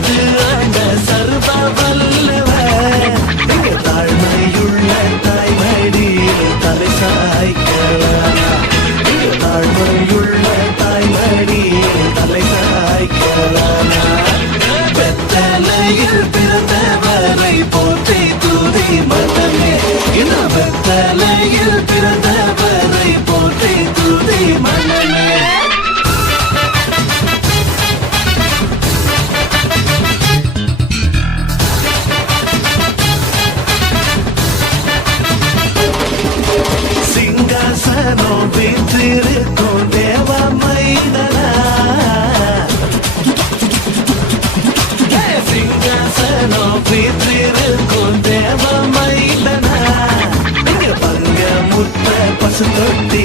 உலகம் ஆண்ட சர்வ வல்லவர் இங்க தாழ்மையுள்ள தாய்மடியில் தலை சாய்க்கலாம் இங்க தாழ்மையுள்ள தாய்மடியில் தலை சாய்க்கலாம் வெத்தலையில் பிறந்தவரை போற்றி துதி மனமே இந்த வெத்தலையில் பிறந்தவரை நோவின் திருக்கும் தேவ மைதனா சிங்காசனோ பித்திருக்கும் தேவ மைதனா இங்க பங்க முட்ட பசு தொட்டி